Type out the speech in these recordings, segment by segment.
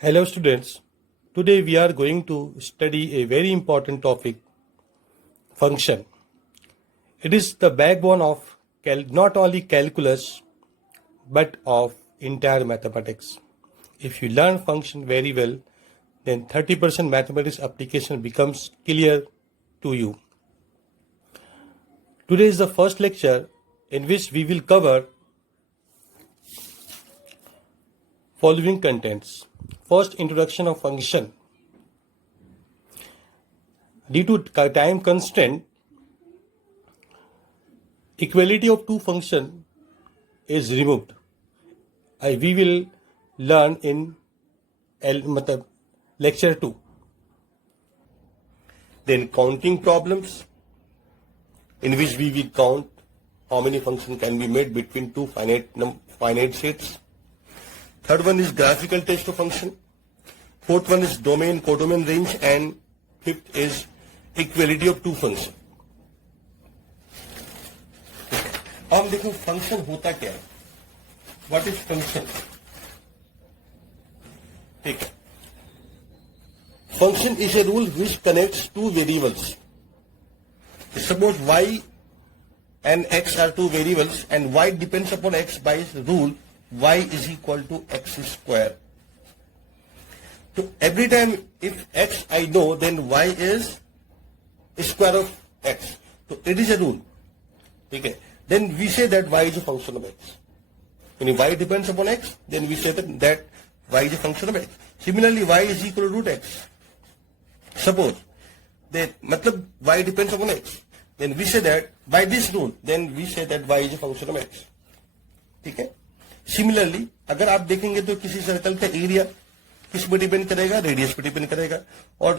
Hello students, today we are going to study a very important topic, function. It is the backbone of not only calculus but of entire mathematics. If you learn function very well, then 30% mathematics application becomes clear to you. Today is the first lecture in which we will cover following contents. First, introduction of function. Due to time constraint, equality of two functions is removed. We will learn in lecture 2. Then counting problems, in which we will count how many functions can be made between two finite sets. Third one is graphical test of function. Fourth one is domain, codomain range, and fifth is equality of two functions. अब हम देखो function होता क्या है. What is function? ठीक है. Function is a rule which connects two variables. Suppose y and x are two variables and y depends upon x by rule y is equal to x square. So every time if x I know, then y is square of x. So it is a rule. Okay. Then we say that y is a function of x. When y depends upon x, then we say that y is a function of x. Similarly, y is equal to root x. Suppose that matlab y depends upon x. Then we say that by this rule, then we say that y is a function of x. ठीक है. Similarly, अगर आप देखेंगे तो किसी circle का area किस पे डिपेंड करेगा? रेडियस पे डिपेंड करेगा. और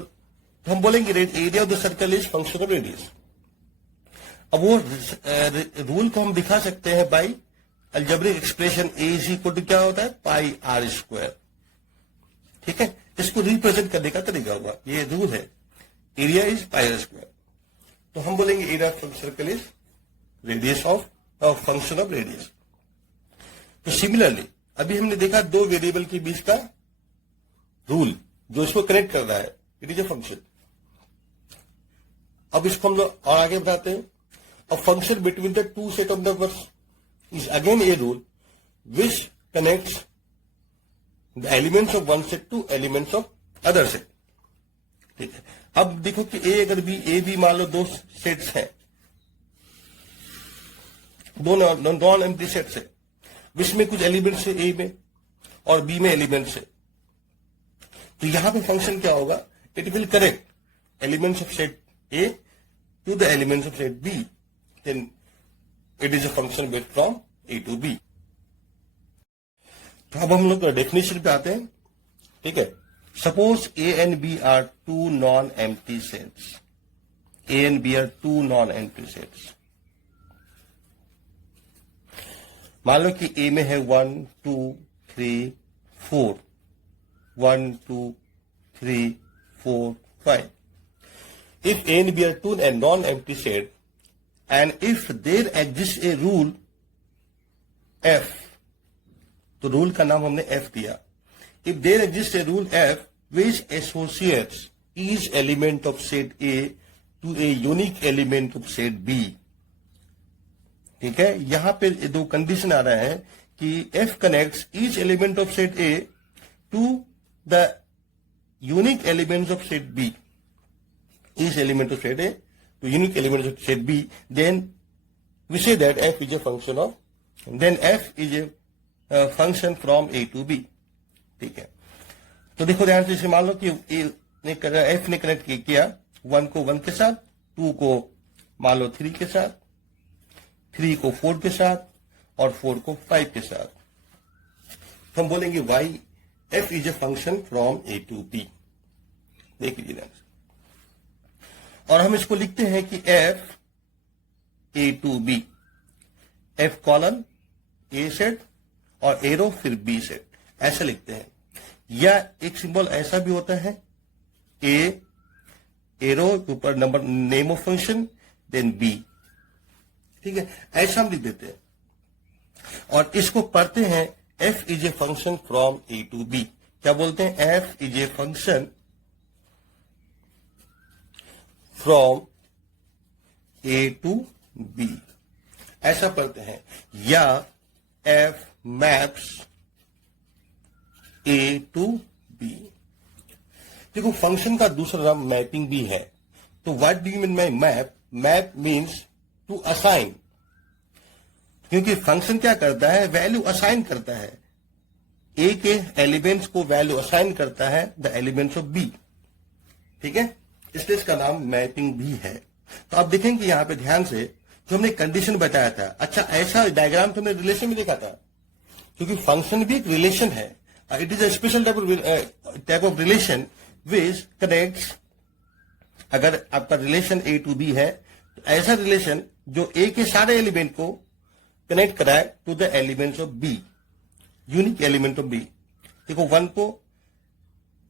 तो हम बोलेंगे area of the circle is function of radius. अब वो रूल को हम दिखा सकते हैं by algebraic expression A is equal to क्या होता है? Pi R square. ठीक है. इसको रिप्रेजेंट करने का तरीका होगा. ये रूल है. Area is pi R square. तो हम बोलेंगे area of circle is radius of function of radius. तो सिमिलरली अभी हमने देखा दो वेरिएबल के बीच का रूल जो इसको कनेक्ट कर रहा है. It is a function. अब इसको हम लोग और आगे बताते हैं. A function between the two set of numbers is again a rule which connects the elements of one set two elements of other set. ठीक है. अब देखो कि ए अगर बी ए बी मान लो दो सेट्स हैं, दो नॉन एम्प्टी सेट्स है, जिसमें कुछ एलिमेंट्स है ए में और बी में एलिमेंट्स है. तो यहां पे फंक्शन क्या होगा? It will correct elements of set A to the elements of set B. Then it is a function with from A to B. तो अब हम लोग डेफिनेशन पे आते हैं. ठीक है. Suppose A and B are two non-empty sets. A and B are two non-empty sets. मान लो कि A में है 1, 2, 3, 4. 1, 2, 3, 4, 5. If A and B are two and non-empty set, and if there exists a rule F, तो rule का नाम हमने F दिया. If there exists a rule F which associates each element of set A to a unique element of set B. ठीक है. यहां पे दो कंडीशन आ रहा है कि F connects each element of set A to the unique elements of set B. Each element of set A to unique elements of set B. Then we say that F is a function of. Then F is a function from A to B. ठीक है. तो देखो ध्यान से, इसे मान लो कि F ने कनेक्ट किया 1 को 1 के साथ, 2 को मान लो 3 के साथ, 3 को 4 के साथ और 4 को 5 के साथ. तो हम बोलेंगे Y F is a function from A to B. देख लीजिए ध्यान से. और हम इसको लिखते हैं कि F A to B. F colon A set और एरो फिर बी सेट, ऐसे लिखते हैं. या एक सिंबल ऐसा भी होता है, ए एरो के ऊपर number name of function then B. ठीक है. ऐसा हम लिख देते हैं. और इसको पढ़ते हैं F is a function from A to B. क्या बोलते हैं, F is a function from A to B, ऐसा पढ़ते हैं, या F maps A to B. देखो फंक्शन का दूसरा नाम मैपिंग भी है। तो what do you mean by map? Map means to assign, क्योंकि फंक्शन क्या करता है, वैल्यू असाइन करता है, ए के एलिमेंट्स को वैल्यू असाइन करता है द एलिमेंट्स ऑफ बी, ठीक है, इसलिए इसका नाम मैपिंग भी है। तो आप देखेंगे यहां पे ध्यान से, जो हमने कंडीशन बताया था, अच्छा ऐसा डायग्राम तो हमने रिलेशन में देखा था, क्योंकि फंक्शन भी एक रिलेशन है, it is a special type of relation which connects, अगर आपका रिलेशन ए टू बी है तो ऐसा रिलेशन जो ए के सारे एलिमेंट को कनेक्ट कराए to the elements of B, unique element of B. देखो वन को,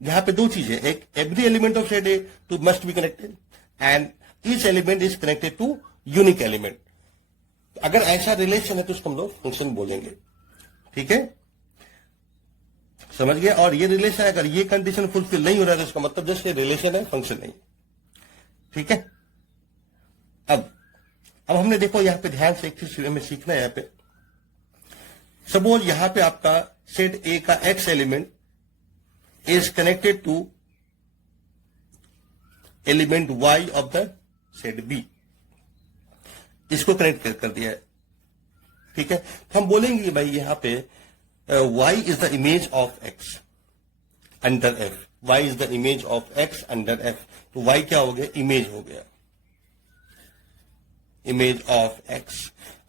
यहां पे दो चीजें, एक every element of set A to must be connected and each element is connected to unique element. अगर ऐसा रिलेशन है तो उसको हम लोग फंक्शन बोलेंगे, ठीक है, समझ गए। और ये रिलेशन अगर ये कंडीशन फुलफिल नहीं हो रहा है तो इसका मतलब जस्ट ये रिलेशन है, फंक्शन नहीं, ठीक है। अब हमने देखो यहां पे ध्यान से एक चीज हमें सीखना है। यहां पे सपोज यहां पे आपका सेट ए का X element is connected to element Y of the set B, इसको कनेक्ट कर दिया है, ठीक है। तो हम बोलेंगे भाई यहां पे y is the image of x under f, y is the image of x under f, तो y क्या हो गया, इमेज हो गया, image of x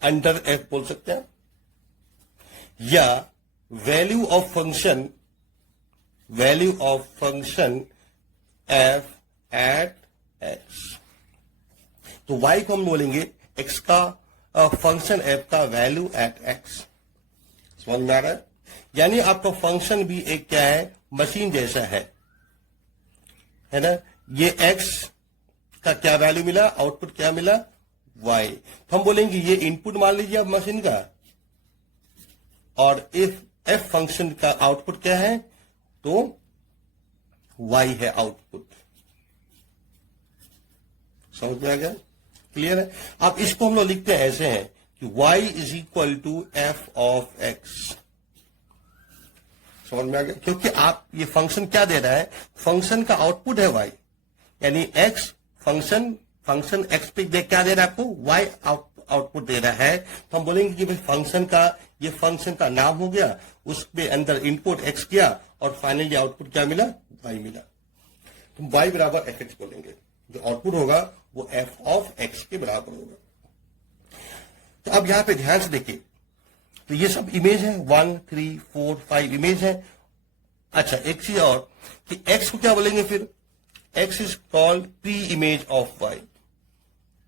under f बोल सकते हैं, या value of function f at x, तो y को हम बोलेंगे x का फंक्शन f का वैल्यू एट x, समझ में आ रहा है। यानी आपका फंक्शन भी एक क्या है, मशीन जैसा है ना। ये x का क्या वैल्यू मिला, आउटपुट क्या मिला, y, तो हम बोलेंगे ये इनपुट मान लीजिए आप मशीन का, और इफ f फंक्शन का आउटपुट क्या है, तो y है आउटपुट, समझ में आ गया, क्लियर है। अब इसको हम लोग लिखते हैं ऐसे हैं कि y is equal to F of x, समझ में आ गया, क्योंकि आप ये फंक्शन क्या दे रहा है, फंक्शन का आउटपुट है y, यानी x फंक्शन x पे क्या दे रहा है आपको, y आउटपुट दे रहा है। तो हम बोलेंगे कि भाई फंक्शन का, ये फंक्शन का नाम हो गया, उस पे अंदर इनपुट x किया और फाइनली आउटपुट क्या मिला, y मिला, तो y बराबर एफ एक्स बोलेंगे, जो आउटपुट होगा वो f ऑफ x के बराबर होगा। तो अब यहां पे ध्यान से देखिए, तो ये सब इमेज है, 1 3 4 5 इमेज है। अच्छा एक चीज और कि x को क्या बोलेंगे फिर, x is called pre image of y,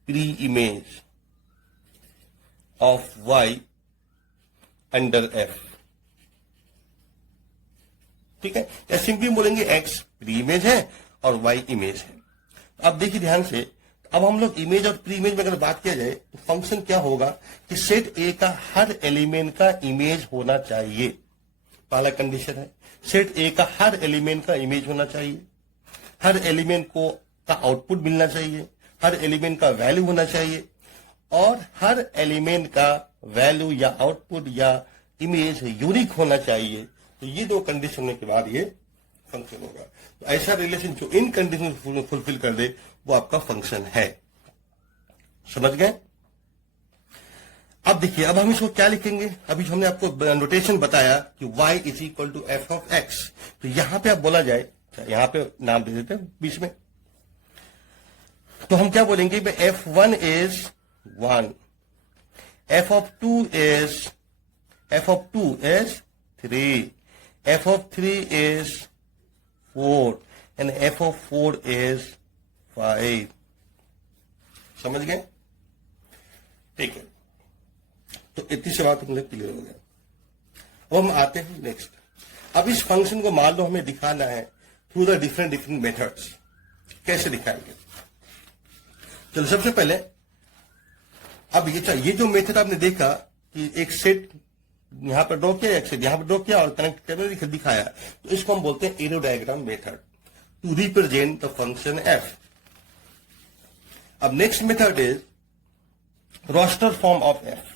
pre image of y under f, ठीक है, या सिंपली बोलेंगे x प्री इमेज है और y इमेज है। अब देखिए ध्यान से, अब हम लोग इमेज और प्री इमेज में अगर बात किया जाए तो फंक्शन क्या होगा कि सेट ए का हर एलिमेंट का इमेज होना चाहिए, पहला कंडीशन है, सेट ए का हर एलिमेंट का इमेज होना चाहिए, हर एलिमेंट को का आउटपुट मिलना चाहिए, हर एलिमेंट का वैल्यू होना चाहिए, और हर एलिमेंट का वैल्यू या आउटपुट या इमेज यूनिक होना चाहिए। तो ये दो कंडीशन होने के बाद ये फंक्शन होगा। तो ऐसा रिलेशन जो इन कंडीशन फुलफिल कर दे वो आपका फंक्शन है, समझ गए। अब देखिए, अब हम इसको क्या लिखेंगे, अभी हमने आपको नोटेशन बताया कि y is equal to F of x, तो यहां पे आप बोला जाए, यहां पे नाम दे देते हैं बीच में, तो हम क्या बोलेंगे, f1 is 1, f of 2 is 3, f of 3 is 4 and f of 4 is 5, समझ गए, ठीक है। तो इतनी सी बात हम लोग क्लियर हो गया। अब हम आते हैं नेक्स्ट। अब इस फंक्शन को मान लो हमें दिखाना है थ्रू द डिफरेंट मेथड्स, कैसे दिखाएंगे। चलो सबसे पहले अब ये जो मेथड आपने देखा कि एक सेट यहां पर ड्रॉ किया, एक्स यहां पर ड्रॉ किया और कनेक्ट करके दिखाया, तो इसको हम बोलते हैं arrow diagram method to represent the function f. अब next method is roster form of f.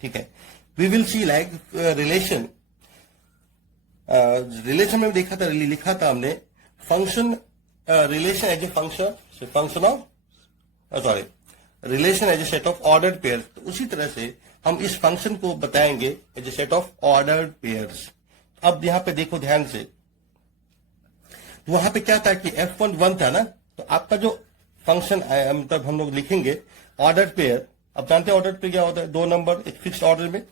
ठीक है, we will see like relation. Relation में देखा था, लिखा था हमने function relation as a function of sorry relation as a set of ordered pairs. तो उसी तरह से हम इस फंक्शन को बताएंगे as a set of ordered pairs. अब यहां पे देखो ध्यान से, तो वहां पे क्या था कि F1 1 था ना, तो आपका जो फंक्शन मतलब हम लोग लिखेंगे ऑर्डर्ड पेयर। अब जानते हैं ऑर्डर्ड पेयर क्या होता है, दो नंबर एक फिक्स ऑर्डर में,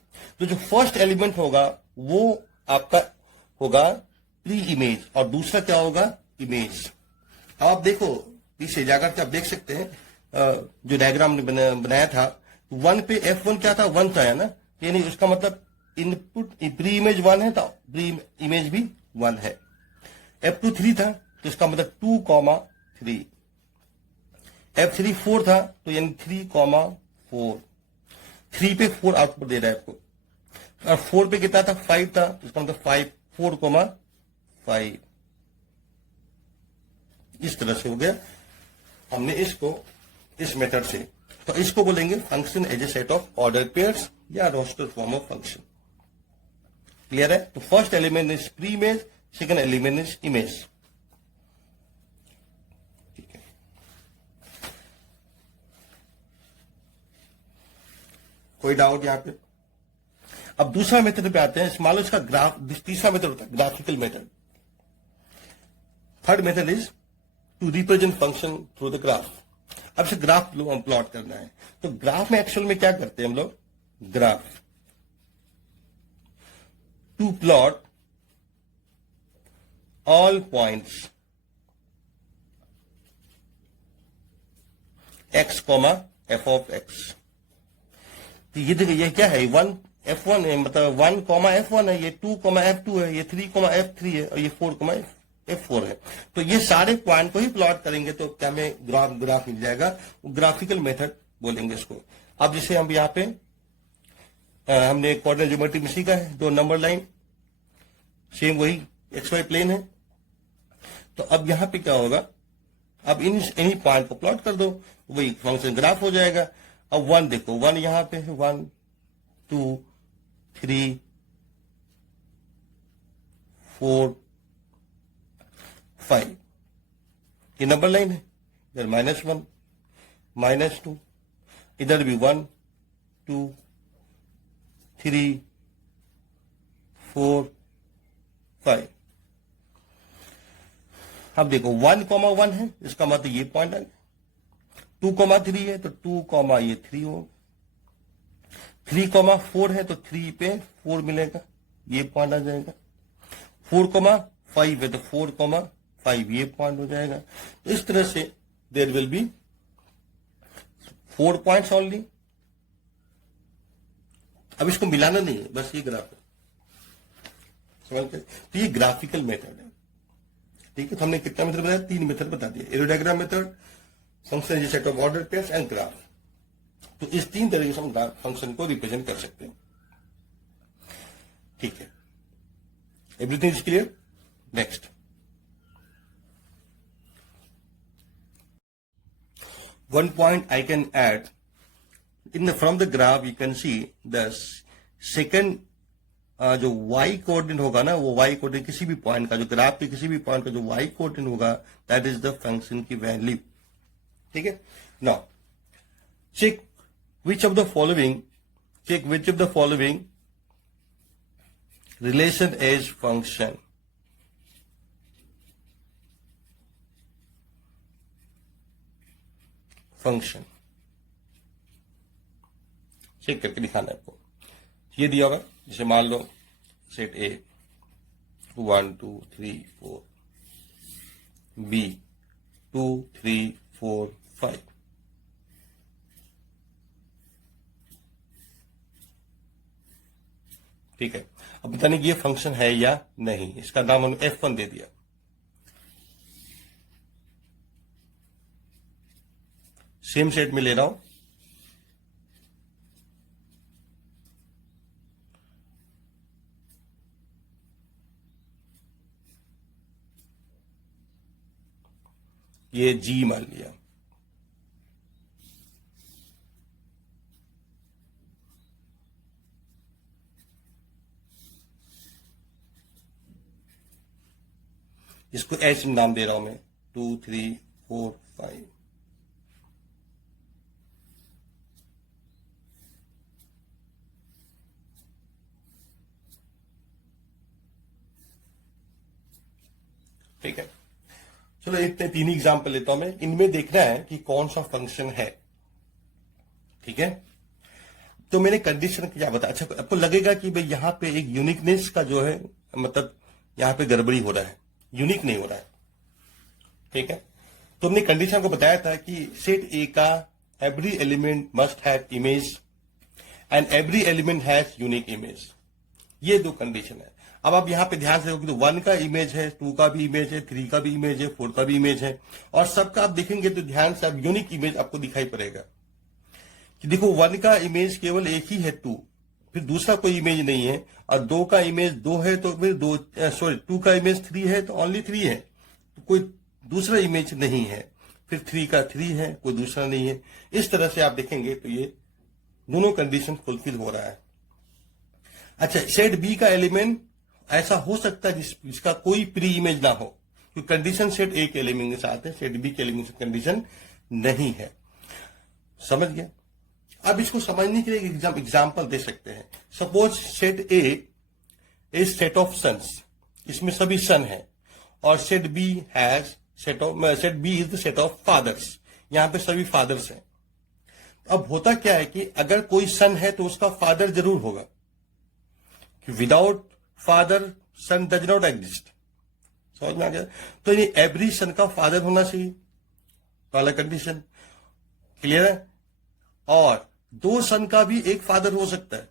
तो जो फर्स्ट एलिमेंट होगा वो आपका होगा प्री इमेज और दूसरा क्या होगा, इमेज। अब आप देखो पीछे जाकर के आप देख सकते हैं जो डायग्राम बनाया था, 1 पे F1 क्या था, 1 था, है ना, यानी उसका मतलब इनपुट प्री इमेज 1 है तो प्री इमेज भी 1 है। F2 3 था तो इसका मतलब 2, 3। F3 4 था तो यानी 3, 4। 3 पे 4 आउटपुट दे रहा है आपको, और 4 पे कितना था, 5 था, तो इसका मतलब 5, 4, 5। इस तरह से हो गया हमने इसको इस मेथड से। तो इसको बोलेंगे function as a set of order pairs या roster form of function. Clear है? तो first element is pre image, second element is image. ठीक है, कोई डाउट यहां पे? अब दूसरा मेथड पे आते हैं। मान लो इसका ग्राफ, तीसरा मेथड होता है graphical method. Third method is to represent function through the graph. अब से ग्राफ प्लॉट करना है, तो ग्राफ में एक्चुअल में क्या करते हैं हम लोग, graph to plot all points x, f of x। तो ये देखिए ये क्या है, 1 F1 है, मतलब 1, F1 है, ये 2, F2 है, ये 3, F3 है, और ये 4, F4 है। तो ये सारे पॉइंट को ही प्लॉट करेंगे तो क्या हमें ग्राफ मिल जाएगा, ग्राफिकल मेथड बोलेंगे इसको। अब जैसे हम यहाँ पे हमने कोऑर्डिनेट ज्योमेट्री में सीखा है, 2 नंबर लाइन, सेम वही XY प्लेन है। तो अब यहाँ पे क्या होगा, अब इन्हीं पॉइंट को प्लॉट कर दो, वही फंक्शन ग्राफ हो जाएगा। अब 1 देखो, 1 यहाँ पे है, 1, 2, 3, 4, 5, ये नंबर लाइन है। इधर -1, -2, इधर भी 1, 2, 3, 4, 5। अब देखो 1, 1 है, इसका मतलब ये पॉइंट है। 2, 3 है तो 2, ये 3 हो। 3, 4 है तो 3 पे 4 मिलेगा, ये पॉइंट आ जाएगा। 4, 5 है तो 4, 5 ये पॉइंट हो जाएगा। तो इस तरह से there will be 4 points only. अब इसको मिलाना नहीं है, बस ये ग्राफ है, समझ गए? तो ये ग्राफिकल मेथड है। ठीक है, तो हमने कितना मेथड बताया, 3 मेथड बता दिया, arrow diagram method, function as set of order pairs and graph. तो इस 3 तरीके से हम फंक्शन को रिप्रेजेंट कर सकते हैं। ठीक है, everything is clear? Next, one point I can add from the graph you can see the second जो y कोऑर्डिनेट होगा ना, वो y कोऑर्डिनेट किसी भी पॉइंट का, जो ग्राफ के किसी भी पॉइंट का जो y कोऑर्डिनेट होगा, दैट इज द फंक्शन की वैल्यू। ठीक है, now check which of the following relation is function। Function check करके दिखाना है आपको। ये दिया होगा, जैसे मान लो सेट ए 1, 2, 3, 4, बी 2, 3, 4, 5। ठीक है, अब बताने कि ये फंक्शन है या नहीं, इसका नाम हमने F1 दे दिया। सेम सेट में ले रहा हूं, ये जी मान लिया। इसको एच नाम दे रहा हूं मैं, 2 3 4 5। ठीक है, चलो इतने 3 एग्जाम्पल लेता हूं मैं, इनमें देखना है कि कौन सा फंक्शन है। ठीक है, तो मैंने कंडीशन क्या बताया। अच्छा, आपको लगेगा कि भाई यहां पे एक यूनिकनेस का जो है, मतलब यहां पे गड़बड़ी हो रहा है, यूनिक नहीं हो रहा है। ठीक है, तो हमने कंडीशन को बताया था कि सेट ए का every element must have image and every element has unique image. ये 2 कंडीशन है। अब आप यहां पे ध्यान से देखोगे तो 1 का इमेज है, 2 का भी इमेज है, 3 का भी इमेज है, 4 का भी इमेज है, और सबका आप देखेंगे तो ध्यान से आप यूनिक इमेज आपको दिखाई पड़ेगा कि देखो 1 का इमेज केवल एक ही है 2, फिर दूसरा कोई इमेज नहीं है, और 2 का इमेज 2 है तो फिर 2 का इमेज 3 है तो ओनली 3 है, तो कोई दूसरा इमेज नहीं है, फिर 3 का 3 है, कोई दूसरा नहीं है। इस तरह से आप देखेंगे तो ये दोनों कंडीशन फुलफिल हो रहा है। अच्छा, सेट बी का एलिमेंट ऐसा हो सकता है जिसका कोई प्री इमेज ना हो, क्योंकि कंडीशन सेट ए के एलिमेंट के साथ है, सेट बी के एलिमेंट की कंडीशन नहीं है। समझ गया? अब इसको समझने के लिए एक एग्जाम्पल दे सकते हैं। Suppose set A is set of sons, इसमें सभी सन है, और set B has set B is the set of fathers, यहां पे सभी फादर्स हैं। अब होता क्या है कि अगर कोई सन है तो उसका फादर जरूर होगा, कि without father son does not exist. समझ में आ गया? तो ये एवरी सन का फादर होना चाहिए, पहला कंडीशन। क्लियर है? और 2 सन का भी एक फादर हो सकता है,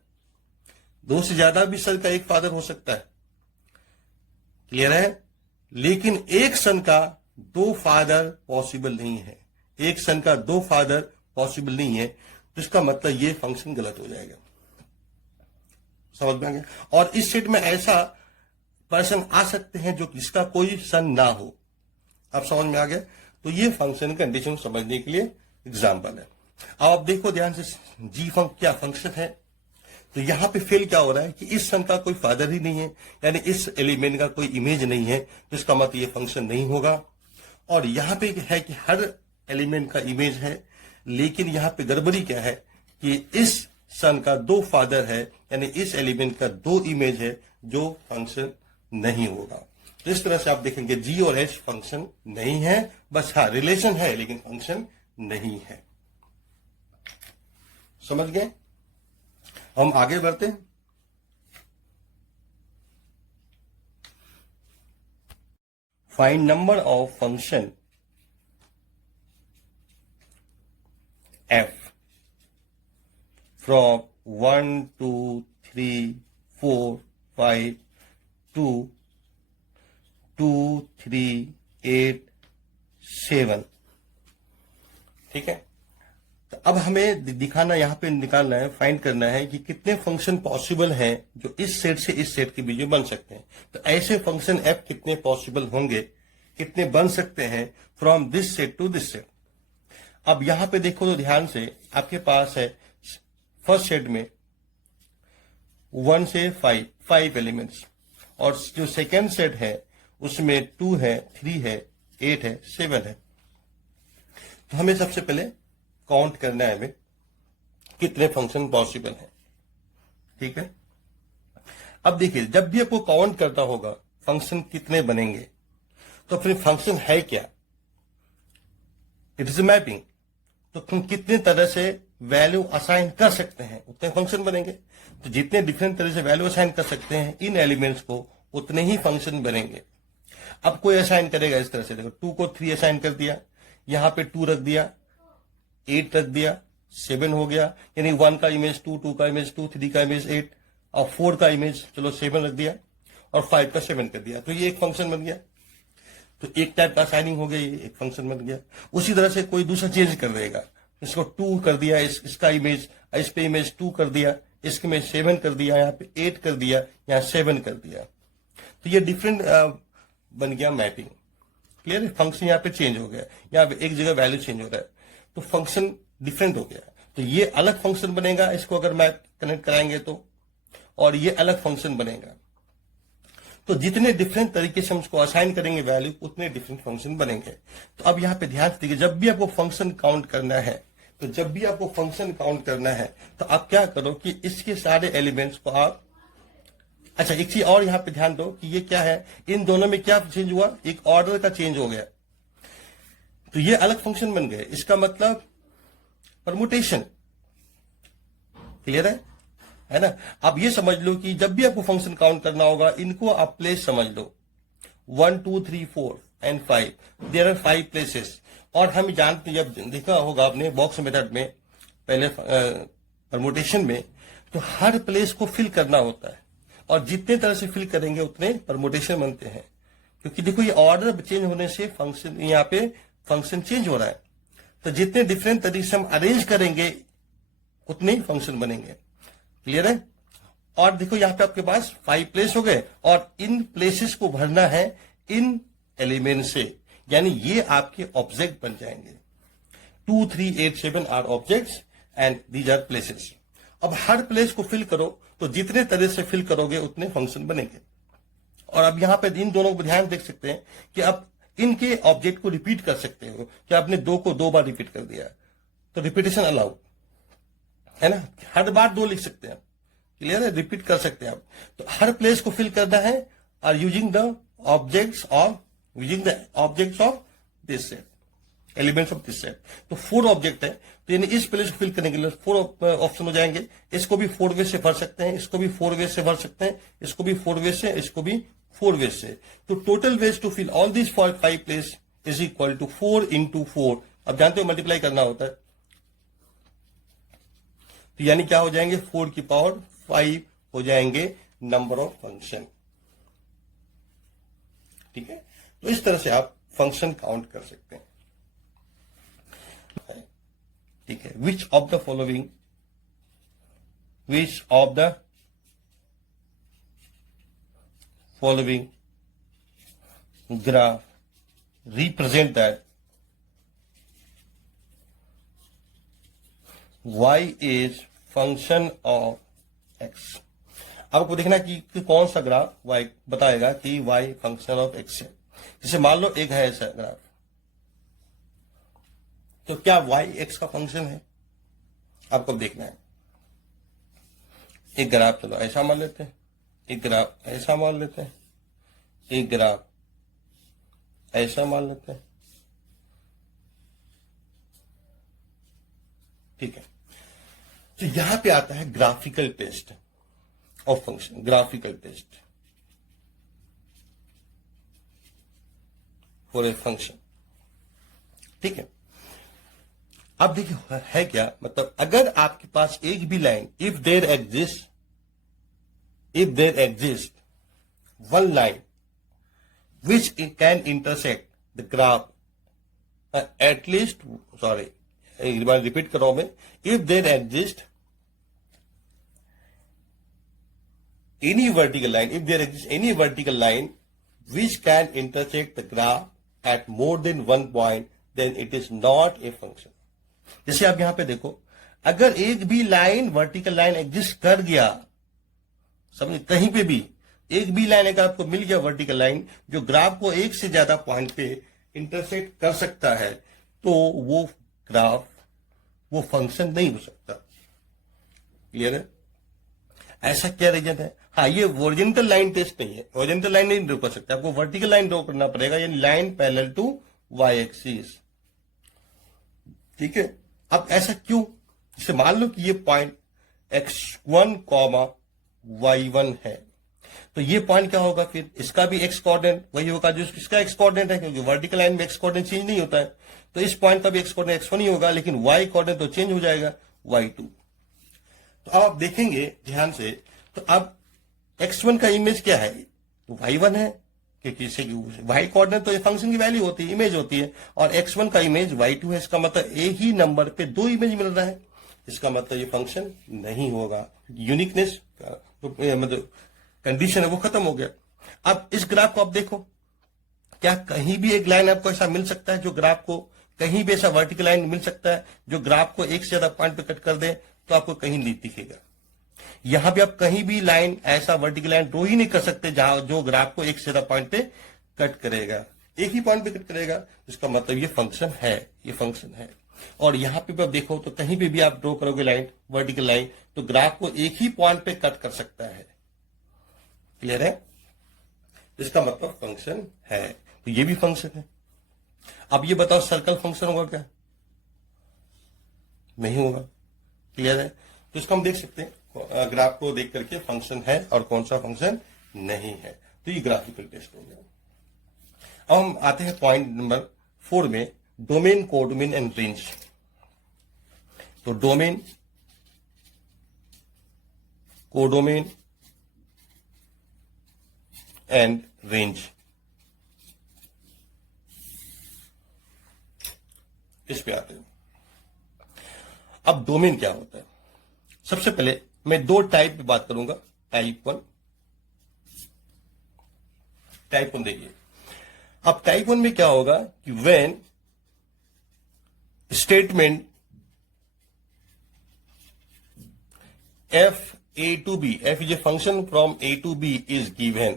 2 से ज्यादा भी सन का एक फादर हो सकता है। क्लियर है? लेकिन एक सन का 2 फादर पॉसिबल नहीं है, एक सन का 2 फादर पॉसिबल नहीं है, तो इसका मतलब ये फंक्शन गलत हो जाएगा। समझ में आ गया? और इस सेट में ऐसा पर्सन आ सकते हैं जो जिसका कोई सन ना हो। अब समझ में आ गया? तो ये फंक्शन कंडीशन समझने के लिए एग्जाम्पल है। अब आप देखो ध्यान से, जी क्या फंक्शन है। तो यहां पे फेल क्या हो रहा है कि इस सन का कोई फादर ही नहीं है, यानी इस एलिमेंट का कोई इमेज नहीं है, तो इसका मतलब ये फंक्शन नहीं होगा। और यहां पे है कि हर एलिमेंट का इमेज है, लेकिन यहां पे गड़बड़ी क्या है कि इस सन का 2 फादर है, यानी इस एलिमेंट का 2 इमेज है, जो फंक्शन नहीं होगा। तो इस तरह से आप देखेंगे जी और एच फंक्शन नहीं है, बस हाँ रिलेशन है लेकिन फंक्शन नहीं है। समझ गए? हम आगे बढ़ते हैं। Find number of function F from 1 2 3 4 5 2 2 3 8 7। ठीक है, तो अब हमें दिखाना, यहां पे निकालना है, फाइंड करना है कि कितने फंक्शन पॉसिबल हैं जो इस सेट से इस सेट के बीच में बन सकते हैं। तो ऐसे फंक्शन एफ कितने पॉसिबल होंगे, कितने बन सकते हैं from this set to this set. अब यहां पे देखो तो ध्यान से, आपके पास है फर्स्ट सेट में 1 से 5 एलिमेंट्स, और जो सेकेंड सेट है उसमें 2 है, 3 है, 8 है, 7 है। तो हमें सबसे पहले काउंट करना है हमें कितने फंक्शन पॉसिबल हैं। ठीक है, अब देखिए जब भी आपको काउंट करना होगा फंक्शन कितने बनेंगे, तो फिर फंक्शन है क्या, इट इज मैपिंग। तो हम कितने तरह से वैल्यू असाइन कर सकते हैं उतने फंक्शन बनेंगे। तो जितने डिफरेंट तरह से वैल्यू असाइन कर सकते हैं इन एलिमेंट्स को, उतने ही फंक्शन बनेंगे। अब कोई असाइन करेगा इस तरह से, देखो 2 को 3 असाइन कर दिया, यहां पे 2 रख दिया, 8 रख दिया, 7 हो गया, यानी 1 का इमेज 2, 2 का इमेज 2, 3 का इमेज 8, और 4 का इमेज चलो 7 रख दिया, और 5 का 7 कर दिया, तो ये एक फंक्शन बन गया। तो एक टाइप का असाइनिंग हो गया, ये एक फंक्शन बन गया। उसी तरह से कोई दूसरा चेंज कर देगा, इसको 2 कर दिया, इसका इमेज, इस पे इमेज 2 कर दिया, इसके में 7 कर दिया, यहाँ पे 8 कर दिया, यहाँ 7 कर दिया। तो ये डिफरेंट बन गया मैपिंग। क्लियर है? फंक्शन यहाँ पे चेंज हो गया, यहाँ पे एक जगह वैल्यू चेंज हो रहा है, तो फंक्शन डिफरेंट हो गया। तो ये अलग फंक्शन बनेगा इसको अगर मैप कनेक्ट कराएंगे तो, और ये अलग फंक्शन बनेगा। तो जितने डिफरेंट तरीके से हम उसको असाइन करेंगे वैल्यू, उतने डिफरेंट फंक्शन बनेंगे। तो अब यहाँ पे ध्यान दीजिए, जब भी आपको फंक्शन काउंट करना है, तो जब भी आपको फंक्शन काउंट करना है तो आप क्या करो कि इसके सारे एलिमेंट्स को आप, अच्छा एक चीज और यहाँ पे ध्यान दो कि ये क्या है, इन दोनों में क्या चेंज हुआ, एक ऑर्डर का चेंज हो गया, तो ये अलग फंक्शन बन गए। इसका मतलब परमुटेशन। क्लियर है ना? आप ये समझ लो कि जब भी आपको फंक्शन काउंट करना होगा, इनको आप प्लेस समझ लो, 1 2 3 4 एंड 5, देयर आर 5 प्लेसेस। और हम जानते, जब देखा होगा आपने बॉक्स मेथड में पहले परमुटेशन में, तो हर प्लेस को फिल करना होता है, और जितने तरह से फिल करेंगे उतने परमुटेशन बनते हैं। क्योंकि देखो ये ऑर्डर चेंज होने से फंक्शन, यहाँ पे फंक्शन चेंज हो रहा है, तो जितने डिफरेंट तरीके से हम अरेंज करेंगे उतने ही फंक्शन बनेंगे। क्लियर है? और देखो यहाँ पे आपके पास 5 प्लेस हो गए, और इन प्लेसेस को भरना है इन एलिमेंट से, यानी ये आपके ऑब्जेक्ट बन जाएंगे। 2 3 8 7 are objects and these are places. अब हर प्लेस को फिल करो, तो जितने तरह से फिल करोगे उतने फंक्शन बनेंगे। और अब यहाँ पे इन दोनों को ध्यान देख सकते हैं कि आप इनके ऑब्जेक्ट को रिपीट कर सकते हो, कि आपने 2 को 2 बार रिपीट कर दिया, तो रिपीटेशन अलाउड है ना, हर बार 2 लिख सकते हैं। क्लियर है? रिपीट कर सकते हैं आप। तो हर प्लेस को फिल करना है, और using the objects of this set, elements of this set. तो 4 ऑब्जेक्ट है, तो यानी इस प्लेस को फिल करने के लिए 4 ऑप्शन हो जाएंगे। इसको भी 4 वे से भर सकते हैं, इसको भी 4 वे से भर सकते हैं, इसको भी 4 वे से, इसको भी 4 वे से। तो total ways to fill all this 5 place is equal to 4 into 4। अब जानते हो मल्टीप्लाई करना होता है, तो यानी क्या हो जाएंगे, 4 की पावर 5 हो जाएंगे नंबर ऑफ फंक्शन। ठीक है? तो इस तरह से आप फंक्शन काउंट कर सकते हैं। ठीक है? Which of the following graph represent that y is function of x। आपको देखना कि कौन सा ग्राफ y बताएगा कि y फंक्शन ऑफ x है। जैसे मान लो एक है ऐसा ग्राफ, तो क्या y x का फंक्शन है? आपको देखना है। एक ग्राफ चलो ऐसा मान लेते हैं, एक ग्राफ ऐसा मान लेते हैं, एक ग्राफ ऐसा मान लेते हैं। ठीक है? तो यहां पे आता है graphical test of function, graphical test for a function. ठीक है? अब देखिए है क्या, मतलब अगर आपके पास एक भी line, if there exist one line which can intersect the graph at least, sorry एक बार रिपीट कर रहा हूं मैं, if there exist any vertical line, if there exists any vertical line which can intersect the graph at more than one point, then it is not a function. जैसे आप यहां पे देखो, अगर एक भी लाइन वर्टिकल लाइन एग्जिस्ट कर गया, समझे, कहीं पे भी एक भी लाइन अगर आपको मिल गया वर्टिकल लाइन जो ग्राफ को एक से ज्यादा पॉइंट पे इंटरसेक्ट कर सकता है, तो वो ग्राफ, वो फंक्शन नहीं हो सकता। क्लियर है? ऐसा क्या रीजन है? हाँ, ये हॉरिजॉन्टल लाइन टेस्ट नहीं है, हॉरिजॉन्टल लाइन नहीं ड्रॉ कर सकते, आपको वर्टिकल लाइन ड्रॉ करना पड़ेगा, यानी line parallel to Y axis. ठीक है? अब ऐसा क्यों? जैसे मान लो कि ये पॉइंट x1, y1 है, तो ये पॉइंट क्या होगा, फिर इसका भी एक्स कोऑर्डिनेट वही होगा जो इसका एक्स कोऑर्डिनेट है, क्योंकि वर्टिकल लाइन में एक्स कोऑर्डिनेट चेंज नहीं होता है। तो इस पॉइंट का भी एक्स कोऑर्डिनेट x1 ही होगा, लेकिन y कोऑर्डिनेट तो चेंज हो जाएगा, y2। तो अब आप देखेंगे ध्यान से, तो अब x1 का इमेज क्या है, तो y1 है, क्योंकि इसे y कोऑर्डिनेट तो फंक्शन की वैल्यू होती है, इमेज होती है, और x1 का इमेज y2 है। इसका मतलब एक ही नंबर पे दो इमेज मिल रहा है, इसका मतलब ये फंक्शन नहीं होगा। यूनिकनेस मतलब कंडीशन है वो खत्म हो गया। अब इस ग्राफ को आप देखो, क्या कहीं भी एक लाइन आपको ऐसा मिल सकता है जो ग्राफ को कहीं भी ऐसा वर्टिकल लाइन मिल सकता है जो ग्राफ को एक से ज्यादा पॉइंट पे कट कर दे? तो आपको कहीं नहीं दिखेगा। यहां भी आप कहीं भी लाइन ऐसा वर्टिकल लाइन ड्रॉ ही नहीं कर सकते जहां जो ग्राफ को एक से ज्यादा पॉइंट पे कट करेगा, एक ही पॉइंट पे कट करेगा। इसका मतलब ये फंक्शन है, ये फंक्शन है। और यहां पे भी आप देखो तो कहीं पे भी आप ड्रॉ करोगे लाइन, वर्टिकल लाइन, तो ग्राफ को एक ही पॉइंट पे कट कर सकता है। क्लियर है? इसका मतलब फंक्शन है, तो ये भी फंक्शन है। अब ये बताओ सर्कल फंक्शन होगा क्या? नहीं होगा। क्लियर है? तो इसको हम देख सकते हैं ग्राफ को देख करके फंक्शन है और कौन सा फंक्शन नहीं है। तो ये ग्राफिकल टेस्ट हो गया। अब हम आते हैं पॉइंट नंबर 4 में, डोमेन, कोडोमेन एंड रेंज। तो डोमेन, कोडोमेन एंड रेंज, इस पे आते हैं। अब डोमेन क्या होता है? सबसे पहले मैं दो टाइप पे बात करूंगा। टाइप 1, टाइप 1 देखिए। अब टाइप 1 में क्या होगा कि when statement f a to b, f is a function from a to b is given।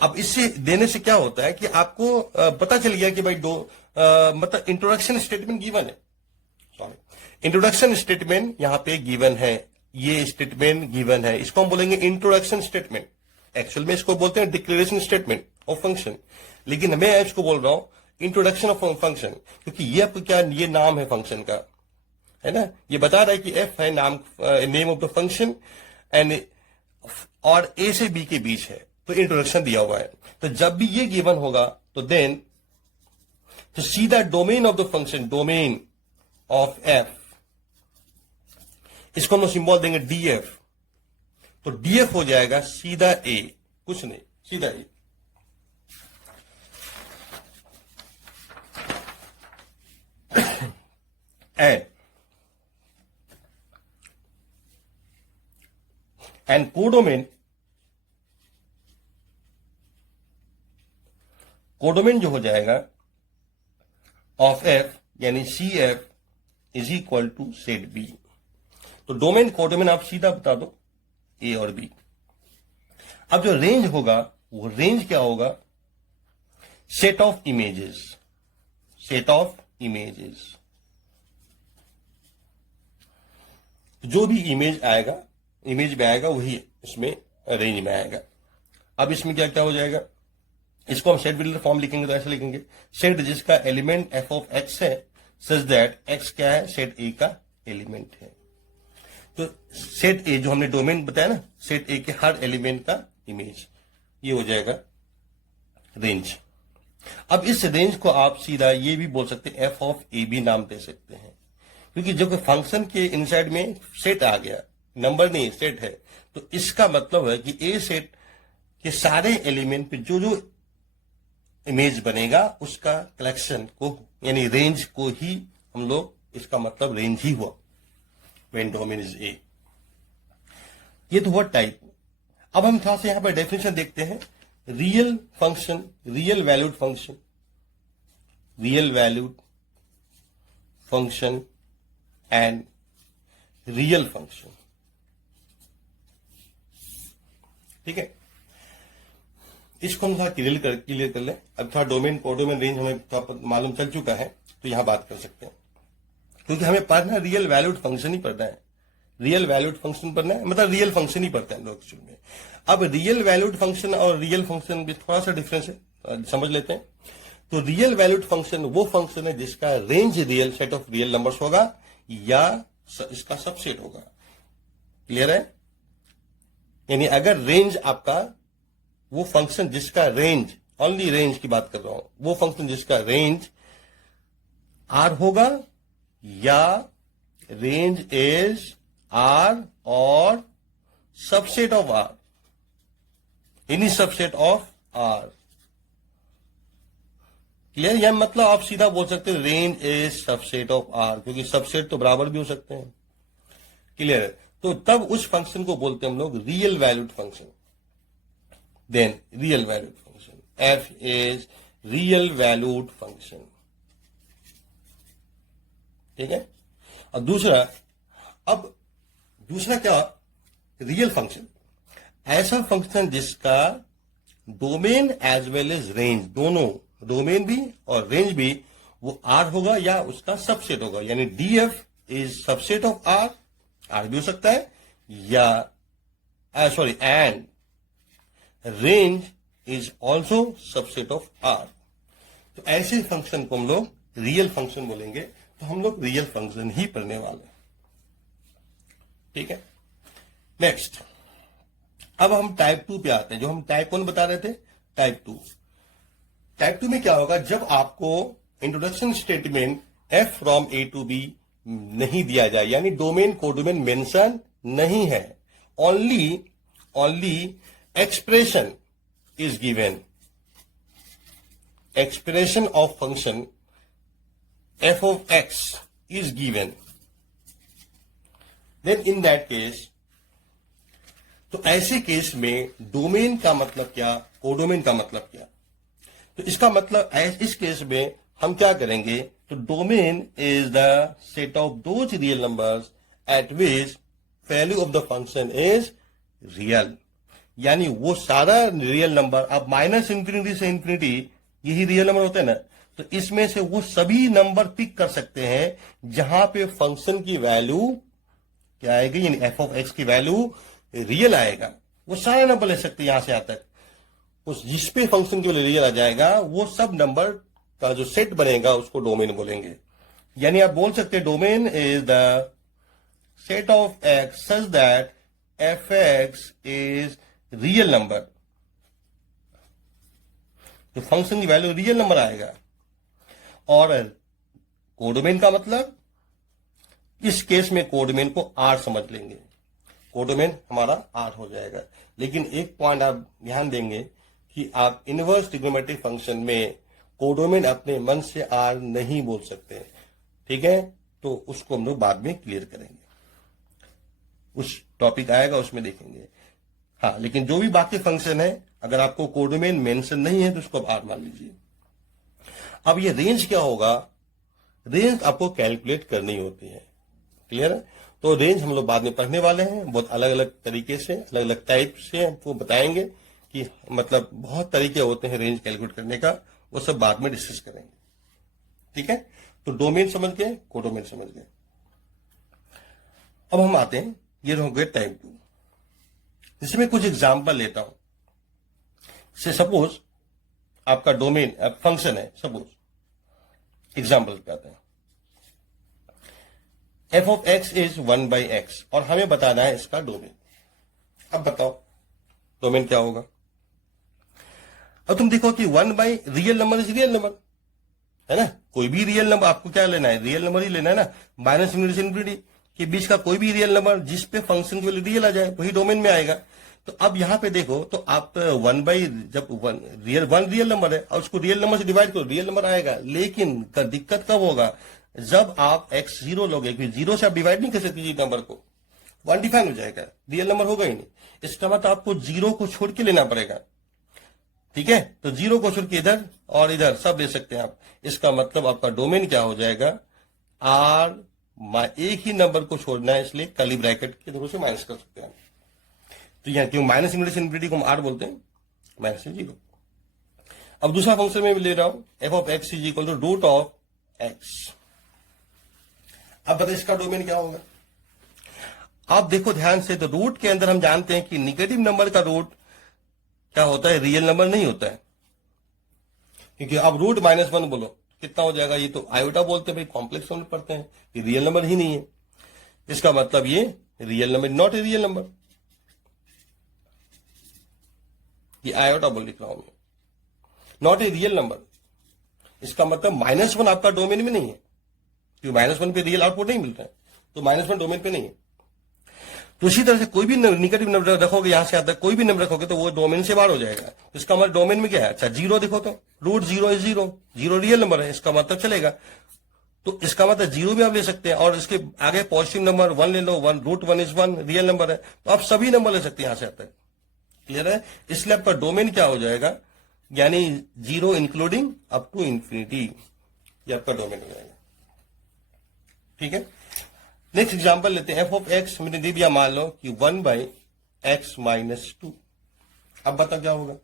अब इससे देने से क्या होता है कि आपको पता चल गया कि भाई मतलब इंट्रोडक्शन स्टेटमेंट गिवन है, सॉरी इंट्रोडक्शन स्टेटमेंट यहां पे गिवन है, ये स्टेटमेंट गिवन है, इसको हम बोलेंगे इंट्रोडक्शन स्टेटमेंट। एक्चुअल में इसको बोलते हैं डिक्लेरेशन स्टेटमेंट ऑफ फंक्शन, लेकिन मैं इसको बोल रहा हूं इंट्रोडक्शन ऑफ फंक्शन, क्योंकि ये आपको क्या, ये नाम है फंक्शन का, है ना। ये बता रहा है कि एफ है नाम, name of the function, and और ए से बी के बीच है, तो इंट्रोडक्शन दिया हुआ है। तो जब भी ये गिवन होगा तो देन तो सीधा domain of the function, domain of F, इसको हम सिंबल देंगे डीएफ। तो डीएफ हो जाएगा सीधा ए, कुछ नहीं, सीधा ए। एंड कोडोमेन, कोडोमेन जो हो जाएगा ऑफ एफ यानी C F is equal to set B. तो डोमेन कोडोमेन आप सीधा बता दो ए और बी। अब जो रेंज होगा वो रेंज क्या होगा? Set of images, set of images, जो भी इमेज आएगा, इमेज में आएगा वही इसमें रेंज में आएगा। अब इसमें क्या क्या हो जाएगा? इसको हम सेट बिल्डर फॉर्म लिखेंगे तो ऐसे लिखेंगे, सेट जिसका एलिमेंट एफ ऑफ एक्स है सच दैट एक्स क्या है, सेट ए का एलिमेंट है। तो सेट ए जो हमने डोमेन बताया ना, सेट ए के हर एलिमेंट का इमेज, ये हो जाएगा रेंज। अब इस रेंज को आप सीधा ये भी बोल सकते हैं एफ ऑफ ए बी नाम दे सकते हैं, क्योंकि जो फंक्शन के इनसाइड में सेट आ गया, नंबर नहीं सेट है, तो इसका मतलब है कि ए सेट के सारे एलिमेंट पे जो जो इमेज बनेगा उसका कलेक्शन को यानी रेंज को ही हम लोग, इसका मतलब रेंज ही हुआ व्हेन डोमेन इज ए। ये तो हुआ टाइप। अब हम थोड़ा सा यहां पर डेफिनेशन देखते हैं। Real function, real valued function, real valued function and real function, ठीक है। इसको हम थोड़ा क्लियर कर लें। अब थोड़ा डोमेन, कोडोमेन, रेंज हमें थोड़ा मालूम चल चुका है, तो यहां बात कर सकते हैं, क्योंकि हमें पढ़ना रियल वैल्यूड फंक्शन ही पढ़ना है। रियल वैल्यूड फंक्शन पढ़ना है, मतलब रियल फंक्शन ही पढ़ते हैं लोग एक्चुअल में। अब रियल वैल्यूड फंक्शन और रियल फंक्शन में थोड़ा सा डिफरेंस है, समझ लेते हैं। तो रियल वैल्यूड फंक्शन वो फंक्शन है जिसका range real set of real numbers होगा या इसका सबसेट होगा। क्लियर है? यानी अगर रेंज आपका, वो फंक्शन जिसका रेंज, ओनली रेंज की बात कर रहा हूं, वो फंक्शन जिसका रेंज आर होगा या रेंज इज आर और subset of R, any subset of R. Clear? या मतलब आप सीधा बोल सकते हैं range is subset of R, क्योंकि सबसेट तो बराबर भी हो सकते हैं। क्लियर है? तो तब उस फंक्शन को बोलते हैं हम लोग real valued function. Then real valued function, F is real valued function. ठीक है? और दूसरा क्या, रियल फंक्शन, ऐसा फंक्शन जिसका domain as well as range, दोनों डोमेन भी और रेंज भी वो आर होगा या उसका सबसेट होगा। यानी DF is subset of R, R भी हो सकता है, या sorry and range is also subset of R. तो ऐसे फंक्शन को हम लोग रियल फंक्शन बोलेंगे। तो हम लोग रियल फंक्शन ही पढ़ने वाले हैं। ठीक है? नेक्स्ट, अब हम टाइप 2 पे आते हैं। जो हम टाइप 1 बता रहे थे, टाइप 2 में क्या होगा, जब आपको introduction statement F from A to B नहीं दिया जाए, यानी डोमेन कोडोमेन मेंशन नहीं है, only expression is given, expression of function f of x is given, then in that case, तो ऐसे केस में डोमेन का मतलब क्या, कोडोमेन का मतलब क्या। तो इसका मतलब इस केस में हम क्या करेंगे, तो domain is the set of those real numbers eight which value of the function is real. यानी वो सारा रियल नंबर, अब माइनस इंफिनिटी से इंफिनिटी यही रियल नंबर होते हैं ना, तो इसमें से वो सभी नंबर पिक कर सकते हैं जहां पे फंक्शन की वैल्यू क्या आएगी, यानी एफ ऑफ एक्स की वैल्यू रियल आएगा। वो सारे नंबर ले सकते हैं यहां से यहां तक, उस जिस पे फंक्शन की वैल्यू रियल आ जाएगा वो सब नंबर का जो सेट बनेगा उसको डोमेन बोलेंगे। यानी आप बोल सकते हैं domain is the set of x such that F X is real number. तो फंक्शन की वैल्यू रियल नंबर आएगा। और कोडोमेन का मतलब, इस केस में कोडोमेन को आर समझ लेंगे, कोडोमेन हमारा आर हो जाएगा। लेकिन एक पॉइंट आप ध्यान देंगे कि आप इनवर्स ट्रिग्नोमेट्रिक फंक्शन में कोडोमेन अपने मन से आर नहीं बोल सकते। ठीक है? तो उसको हम लोग बाद में क्लियर करेंगे, उस टॉपिक आएगा उसमें देखेंगे। हाँ, लेकिन जो भी बाकी फंक्शन है अगर आपको कोडोमेन मेंशन नहीं है तो उसको आप आर मान लीजिए। अब ये रेंज क्या होगा, रेंज आपको कैलकुलेट करनी होती है। क्लियर है? तो रेंज हम लोग बाद में पढ़ने वाले हैं, बहुत अलग अलग तरीके से, अलग अलग टाइप से आपको बताएंगे कि मतलब बहुत तरीके होते हैं रेंज कैलकुलेट करने का, वो सब बाद में डिस्कस करेंगे। ठीक है? तो डोमेन समझ गए, कोडोमेन समझ गए। अब हम आते हैं, ये हो गए टाइप 2। इसमें कुछ एग्जाम्पल लेता हूं। से सपोज आपका डोमेन फंक्शन है, सपोज एग्जाम्पल पे आते हैं, F of X is 1/x और हमें बताना है इसका डोमेन। अब बताओ डोमेन क्या होगा। अब तुम देखो कि 1 by real number is real number, है ना, कोई भी रियल नंबर आपको क्या लेना है, रियल नंबर ही लेना है ना। माइनस इंफिनिटी से इंफिनिटी के बीच का कोई भी रियल नंबर जिस पे फंक्शन की वैल्यू रियल आ जाए वही डोमेन में आएगा। तो अब यहां पे देखो, तो आप 1 बाई, जब 1 रियल नंबर है और उसको रियल नंबर से डिवाइड करो, रियल नंबर आएगा। लेकिन दिक्कत कब होगा, जब आप x 0 लोगे, क्योंकि 0 से आप डिवाइड नहीं कर सकते नंबर को, 1 डिफाइन हो जाएगा, रियल नंबर होगा ही नहीं। इसका मतलब आपको 0 को छोड़ के लेना पड़ेगा। ठीक है? तो 0 को छोड़ के इधर और इधर सब ले सकते हैं आप। इसका मतलब आपका डोमेन क्या हो जाएगा, आर, एक ही नंबर को छोड़ना है, इसलिए कर्ली ब्रैकेट के थ्रू से माइनस कर सकते हैं। तो यहां क्यों माइनस इंफिनिटी को हम आर बोलते हैं, माइनस से 0। अब दूसरा फंक्शन में ले रहा हूं, F of X is equal to root of X. अब बताइए इसका डोमेन क्या होगा। आप देखो ध्यान से, तो रूट के अंदर हम जानते हैं कि निगेटिव नंबर का रूट क्या होता है, रियल नंबर नहीं होता है। क्योंकि अब रूट -1 बोलो कितना हो जाएगा, ये तो आयोटा बोलते हैं भाई, कॉम्प्लेक्स नंबर पढ़ते हैं, ये रियल नंबर ही नहीं है। इसका मतलब ये real number, not a real number, ये आयोटा बोल लिख रहा हूं मैं, नॉट ए रियल नंबर। इसका मतलब -1 आपका डोमेन में नहीं है, क्योंकि -1 पे रियल आउटपुट नहीं मिलता है, तो -1 डोमेन पे नहीं है। तो इसी तरह से कोई भी निगेटिव नंबर रखोगे, यहां से आता है कोई भी नंबर रखोगे तो वो डोमेन से बाहर हो जाएगा। तो इसका हमारे डोमेन में क्या है? अच्छा, जीरो देखो तो root zero is zero, zero real number है, इसका मतलब चलेगा। तो इसका मतलब जीरो भी आप ले सकते हैं, और इसके आगे पॉजिटिव नंबर वन ले लो, one root one is one real number है, तो आप सभी नंबर ले सकते हैं यहां से आता है। क्लियर है? इसलिए आपका डोमेन क्या हो जाएगा, यानी zero including up to infinity, ये आपका डोमेन हो जाएगा। ठीक है, नेक्स्ट एग्जांपल लेते हैं। एफ ऑफ एक्स मैंने दे दिया, मान लो कि 1/x-2। अब बताओ क्या होगा?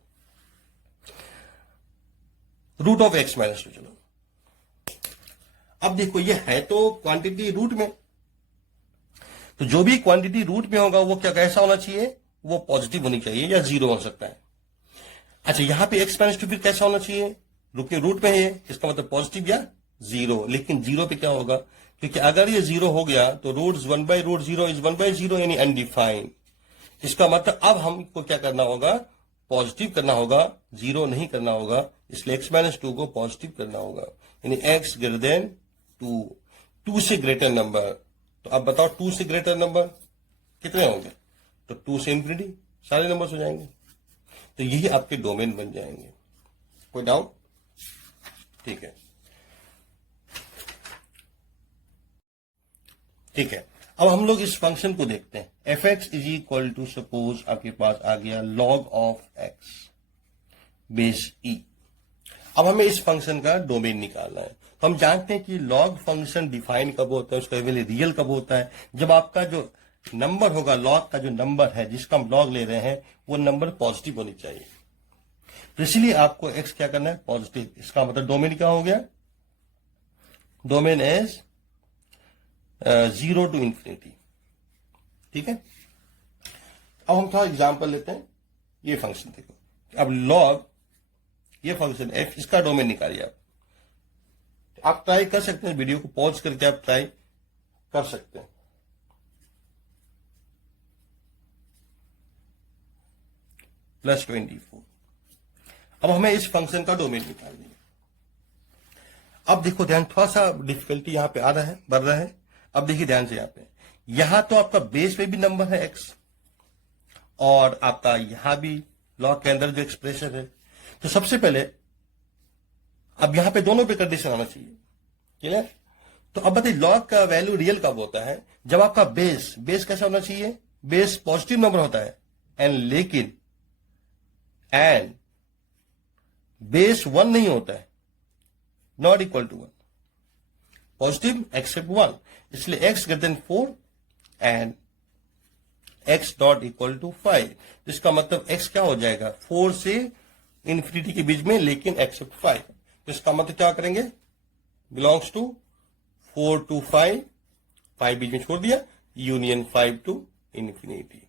Root of x-2। चलो अब देखो, ये है तो क्वांटिटी रूट में, तो जो भी क्वांटिटी रूट में होगा वो क्या कैसा होना चाहिए? वो पॉजिटिव होनी चाहिए या जीरो हो सकता है। अच्छा, यहां पे x-2 फिर कैसा होना चाहिए? रूट में है, इसका मतलब पॉजिटिव या जीरो। लेकिन जीरो पे क्या होगा? क्योंकि अगर ये जीरो हो गया तो रूट 1/√0 इज 1/0 यानी अनडिफाइंड। इसका मतलब अब हमको क्या करना होगा? पॉजिटिव करना होगा, जीरो नहीं करना होगा। इसलिए x-2 को पॉजिटिव करना होगा, यानी x ग्रेटर देन 2 से ग्रेटर नंबर। तो अब बताओ 2 से ग्रेटर नंबर कितने होंगे? तो 2 से इंफिनिटी सारे नंबर्स हो जाएंगे। तो यही आपके डोमेन बन जाएंगे। कोई डाउट? ठीक है, ठीक है। अब हम लोग इस फंक्शन को देखते हैं। F X is equal to, suppose आपके पास आ गया log of X base E. अब हमें इस फंक्शन का डोमेन निकालना है। तो हम जानते हैं कि लॉग फंक्शन डिफाइन कब होता है, उसका वैल्यू रियल कब होता है? जब आपका जो नंबर होगा, लॉग का जो नंबर है जिसका हम लॉग ले रहे हैं, वो नंबर पॉजिटिव होनी चाहिए। तो इसलिए आपको एक्स क्या करना है? पॉजिटिव। इसका मतलब डोमेन क्या हो गया? Domain is 0 to infinity. ठीक है, अब हम थोड़ा एग्जांपल लेते हैं। ये फंक्शन देखो, अब लॉग, ये फंक्शन एफ, इसका डोमेन निकालिए आप ट्राई कर सकते हैं, वीडियो को पॉज करके आप ट्राई कर सकते हैं। +24। अब हमें इस फंक्शन का डोमेन निकालना है। अब देखो ध्यान, थोड़ा सा डिफिकल्टी यहां पे आ रहा है, बढ़ रहा है। अब देखिए ध्यान से, यहां पे यहां तो आपका बेस में भी नंबर है एक्स, और आपका यहां भी लॉग के अंदर जो एक्सप्रेशन है। तो सबसे पहले अब यहां पे दोनों पे कंडीशन आना चाहिए। क्लियर? तो अब बताइए लॉग का वैल्यू रियल कब होता है? जब आपका बेस कैसा होना चाहिए? बेस पॉजिटिव नंबर होता है, लेकिन बेस 1 नहीं होता है, not equal to 1, positive except 1। इसलिए x greater than 4 and x not equal to 5। इसका मतलब x क्या हो जाएगा? 4 से इंफिनिटी के बीच में, लेकिन एक्सेप्ट 5। तो इसका मतलब क्या करेंगे? बिलोंग्स टू 4 to 5, 5 बीच में छोड़ दिया, यूनियन 5 टू इंफिनिटी।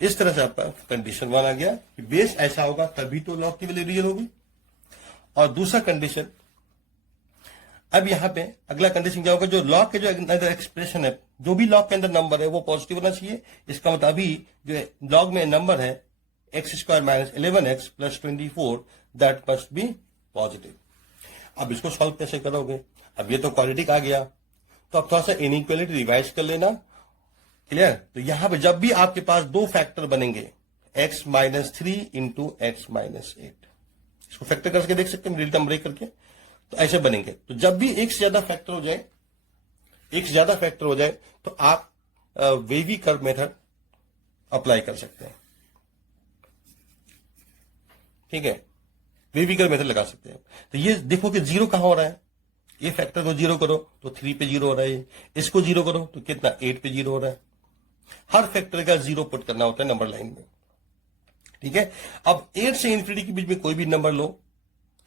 इस तरह से आपका कंडीशन 1 आ गया कि बेस ऐसा होगा तभी तो लॉग की वैल्यू रियल होगी। और दूसरा कंडीशन, अब यहां पे अगला कंडीशन क्या होगा? जो लॉग के जो अंदर एक्सप्रेशन है, जो भी लॉग के अंदर नंबर है वो पॉजिटिव होना चाहिए। इसका मतलब अभी जो लॉग में नंबर है x² - 11x + 24, that must be positive. अब इसको सॉल्व कैसे करोगे? अब ये तो क्वाड्रेटिक आ गया, तो अब थोड़ा सा इनइक्वालिटी रिवाइज कर लेना। क्लियर? तो यहां पे जब भी आपके पास दो फैक्टर बनेंगे, x - 3 × x - 8, इसको फैक्टर करके देख सकते हैं, रियल ब्रेक करके, तो ऐसे बनेंगे। तो जब भी एक से ज्यादा फैक्टर हो जाए, तो आप वेवी कर्व मेथड अप्लाई कर सकते हैं। ठीक है, वेवी कर्व मेथड लगा सकते हैं। तो ये देखो कि जीरो कहां हो रहा है? ये फैक्टर को जीरो करो तो 3 पे जीरो हो रहा है, इसको जीरो करो तो कितना? 8 पे जीरो हो रहा है। हर फैक्टर का जीरो पुट करना होता है नंबर लाइन में। ठीक है, अब 8 से इंफिनिटी के बीच में कोई भी नंबर लो,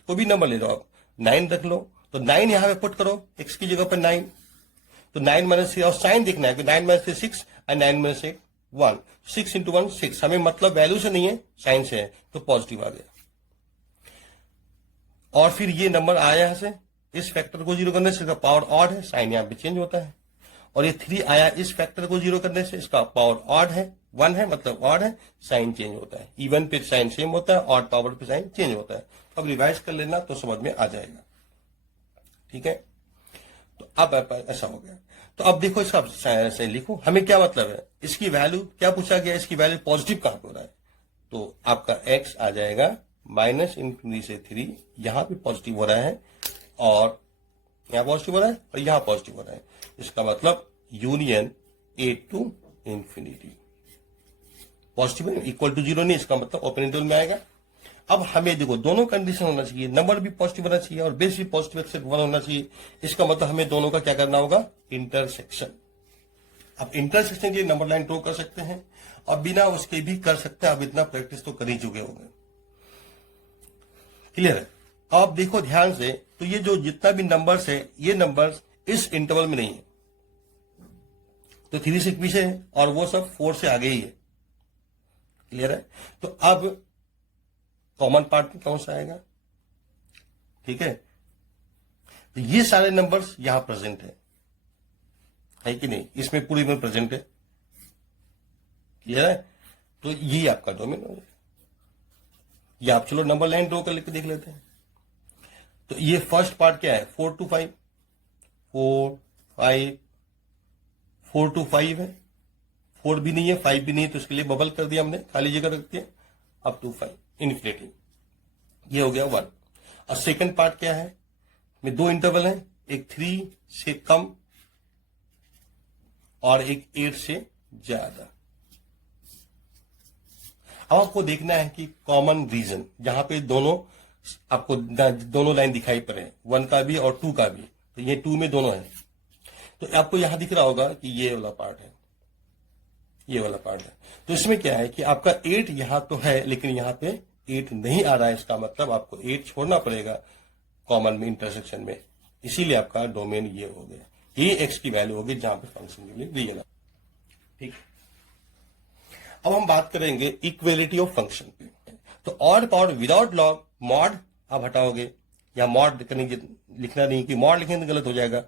कोई भी नंबर ले लो, आप 9 रख लो, तो 9 यहां पे पुट करो, x की जगह पर 9, तो 9 - 3, और साइन देखना है कि 9 - 3 6 और 9 - 8 1, 6 × 1 6। हमें मतलब वैल्यू से नहीं है, साइन से है, तो पॉजिटिव आ गया। और फिर ये नंबर आया यहां से, इस फैक्टर को जीरो करने से इसका पावर ऑड है, साइन यहां पे चेंज होता है। और ये 3 आया, इस फैक्टर को जीरो करने से इसका पावर ऑड है, 1 है मतलब ऑड है, साइन चेंज होता है। इवन पे साइन सेम होता है, ऑड पावर पे साइन चेंज होता है। अब रिवाइज कर लेना तो समझ में आ जाएगा। ठीक है, तो अब ऐसा हो गया। तो अब देखो इसका सही लिखो, हमें क्या मतलब है, इसकी वैल्यू क्या पूछा गया, इसकी वैल्यू पॉजिटिव कहां पे हो रहा है, तो आपका x आ जाएगा माइनस इंफिनिटी से 3, यहां पे पॉजिटिव हो रहा है और यहां पॉजिटिव हो रहा है और यहां पॉजिटिव हो रहा है, इसका मतलब union a to infinity. Positive equal to 0 नहीं, इसका मतलब ओपन इंटरवल में आएगा। अब हमें देखो दोनों कंडीशन होना चाहिए, नंबर भी पॉजिटिव होना चाहिए और बेस भी पॉजिटिव एक्सेप्ट 1 होना चाहिए, इसका मतलब हमें दोनों का क्या करना होगा, इंटरसेक्शन। अब इंटरसेक्शन के लिए नंबर लाइन ड्रॉ कर सकते हैं और बिना उसके भी कर सकते हैं, अब इतना प्रैक्टिस तो कर ही चुके होंगे, क्लियर है। अब देखो ध्यान से, तो ये जो जितना भी नंबर्स है, ये नंबर्स इस इंटरवल में नहीं है, तो 3 से पीछे है और वो सब 4 से आगे ही है, क्लियर है। तो अब कॉमन पार्ट में कौन सा आएगा, ठीक है, तो ये सारे नंबर्स यहां प्रेजेंट है कि नहीं, इसमें पूरी में प्रेजेंट है, क्लियर है। तो ये आपका डोमेन हो जाएगा। ये आप चलो नंबर लाइन ड्रॉ कर लेके देख लेते हैं। तो ये फर्स्ट पार्ट क्या है, 4 to 5, 4 to 5 है, 4 भी नहीं है 5 भी नहीं है, तो इसके लिए बबल कर दिया हमने, खाली जगह रख दिया, अप टू 5 इन्फिनिटी, ये हो गया 1। और सेकंड पार्ट क्या है, में 2 इंटरवल है, एक 3 से कम और एक 8 से ज्यादा। अब आपको देखना है कि कॉमन रीजन जहां पे दोनों आपको दोनों लाइन दिखाई पड़े, 1 का भी और 2 का भी, तो ये 2 में दोनों है, तो आपको यहां दिख रहा होगा कि ये वाला पार्ट है, ये वाला पार्ट है। तो इसमें क्या है कि आपका 8 यहां तो है लेकिन यहां पे 8 नहीं आ रहा है, इसका मतलब आपको 8 छोड़ना पड़ेगा कॉमन में, इंटरसेक्शन में, इसीलिए आपका डोमेन ये हो गया, ये एक्स की वैल्यू होगी जहां पे फंक्शन के लिए रियल है, ठीक। अब हम बात करेंगे इक्वेलिटी ऑफ फंक्शन पे। तो odd power without log, mod आप हटाओगे, या मॉड लिखना नहीं कि मॉड लिखेंगे तो गलत हो जाएगा,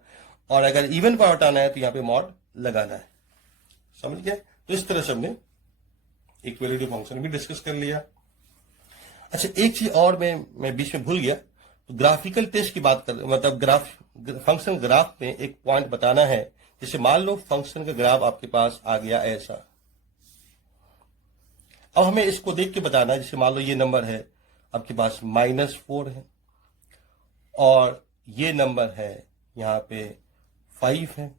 और अगर इवन पावर हटाना है तो यहां पे मॉड लगाना है, समझ गए। तो इस तरह से हमने इक्वेलिटी फंक्शन भी डिस्कस कर लिया। अच्छा एक चीज और मैं बीच में भूल गया, तो ग्राफिकल टेस्ट की बात कर, मतलब फंक्शन ग्राफ में एक पॉइंट बताना है, जैसे मान लो फंक्शन का ग्राफ आपके पास आ गया ऐसा, अब हमें इसको देख के बताना है, जैसे मान लो ये नंबर है आपके पास -4 है और ये नंबर है यहां पे 5 है,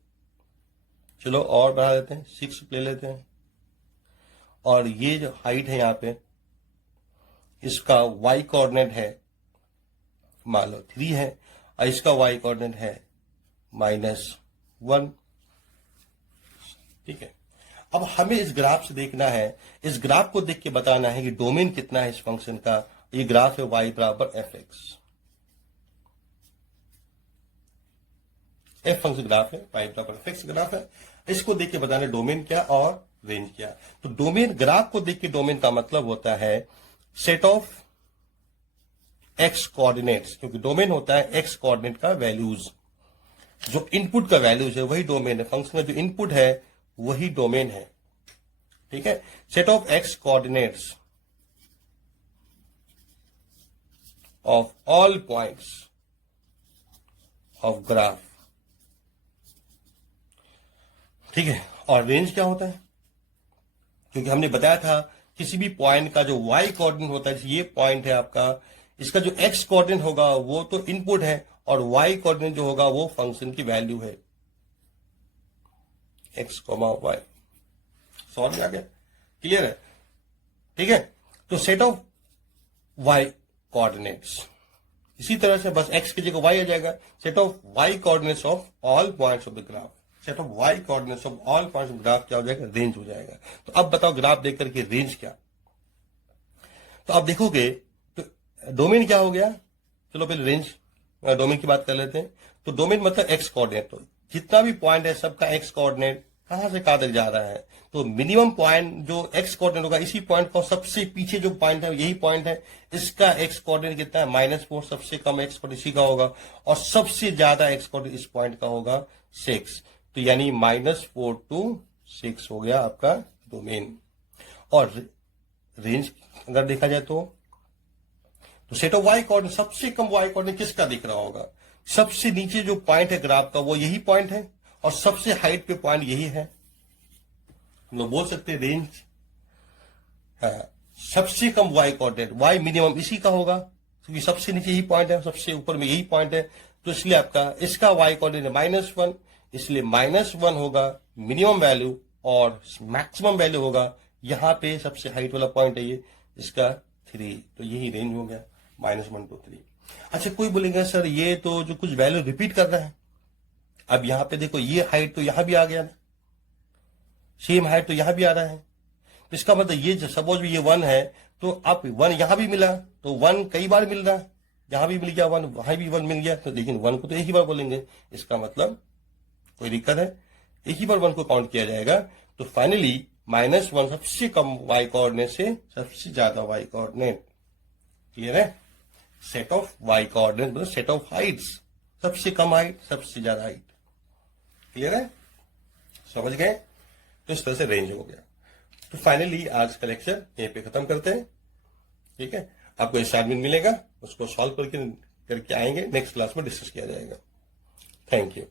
चलो और बढ़ा देते हैं 6 ले लेते हैं, और ये जो हाइट है यहां पे इसका y कोऑर्डिनेट है मान लो 3 है और इसका y कोऑर्डिनेट है -1, ठीक है। अब हमें इस ग्राफ से देखना है, इस ग्राफ को देख के बताना है कि डोमेन कितना है इस फंक्शन का। ये ग्राफ है y बराबर fx, f फंक्शन ग्राफ है, y बराबर fx ग्राफ है, इसको देख के बताना है डोमेन क्या और रेंज क्या। तो डोमेन, ग्राफ को देख के डोमेन का मतलब होता है सेट ऑफ एक्स कोऑर्डिनेट्स, क्योंकि डोमेन होता है एक्स कोऑर्डिनेट का वैल्यूज, जो इनपुट का वैल्यूज है वही डोमेन है, फंक्शन में जो इनपुट है वही डोमेन है, ठीक है। Set of x coordinates of all points of graph, ठीक है। और रेंज क्या होता है, क्योंकि हमने बताया था किसी भी पॉइंट का जो y कोऑर्डिनेट होता है, ये पॉइंट है आपका, इसका जो x कोऑर्डिनेट होगा वो तो इनपुट है और y कोऑर्डिनेट जो होगा वो फंक्शन की वैल्यू है, x, y। सॉल्व आ गया, क्लियर है, ठीक है। तो सेट ऑफ y कोऑर्डिनेट्स, इसी तरह से बस x की जगह y आ जाएगा, set of y coordinates of all points of the graph, set of y coordinates of all points of graph क्या हो जाएगा, रेंज हो जाएगा। तो अब बताओ ग्राफ देख करके रेंज क्या, तो आप देखोगे तो डोमेन क्या हो गया, चलो पहले रेंज डोमेन की बात कर लेते हैं। तो डोमेन मतलब एक्स कोऑर्डिनेट, तो जितना भी पॉइंट है सबका एक्स कोऑर्डिनेट कहां से कहां तक जा रहा है, तो मिनिमम पॉइंट जो एक्स कोऑर्डिनेट होगा इसी पॉइंट को, सबसे पीछे जो पॉइंट है यही पॉइंट है, इसका एक्स कोऑर्डिनेट कितना है -4, सबसे कम एक्स कोऑर्डिनेट इसी का होगा, और सबसे ज्यादा एक्स कोऑर्डिनेट इस पॉइंट का होगा 6, तो यानी -4 to 6 हो गया आपका डोमेन। और रेंज अगर देखा जाए तो सेट ऑफ वाई कोऑर्डिनेट, सबसे कम वाई कोऑर्डिनेट किसका दिख रहा होगा, सबसे नीचे जो पॉइंट है ग्राफ का वो यही पॉइंट है, और सबसे हाइट पे पॉइंट यही है, हम लोग बोल सकते हैं रेंज। हाँ, सबसे कम वाई कोऑर्डिनेट, वाई मिनिमम इसी का होगा क्योंकि सबसे नीचे यही पॉइंट है, सबसे ऊपर में यही पॉइंट है, तो इसलिए आपका इसका वाई कोऑर्डिनेट -1, इसलिए -1 होगा मिनिमम वैल्यू और मैक्सिमम वैल्यू होगा यहां पे सबसे हाइट वाला पॉइंट है ये, इसका 3, तो यही रेंज हो गया -1 to 3। अच्छा, कोई बोलेगा सर ये तो जो कुछ वैल्यू रिपीट कर रहा है, अब यहां पे देखो ये हाइट तो यहां भी आ गया ना, सेम हाइट तो यहां भी आ रहा है, तो इसका मतलब ये सपोज ये 1 है तो अब 1 यहां भी मिला तो 1 कई बार मिल रहा है, यहां भी मिल गया 1, वहां भी 1 मिल गया, तो लेकिन 1 को तो एक ही बार बोलेंगे, इसका मतलब कोई दिक्कत है, एक ही बार 1 को काउंट किया जाएगा। तो फाइनली -1 सबसे कम वाई कोऑर्डिनेट से सबसे ज्यादा वाई कोऑर्डिनेट, क्लियर है? सेट ऑफ वाई कोऑर्डिनेट मतलब सेट ऑफ हाइट्स, सबसे कम हाइट सबसे ज्यादा हाइट, क्लियर है? समझ गए? तो इस तरह से रेंज हो गया। तो फाइनली आज का लेक्चर यहीं पे खत्म करते हैं, ठीक है? आपको असाइनमेंट मिलेगा, उसको सॉल्व करके आएंगे, नेक्स्ट क्लास में डिस्कस किया जाएगा। Thank you.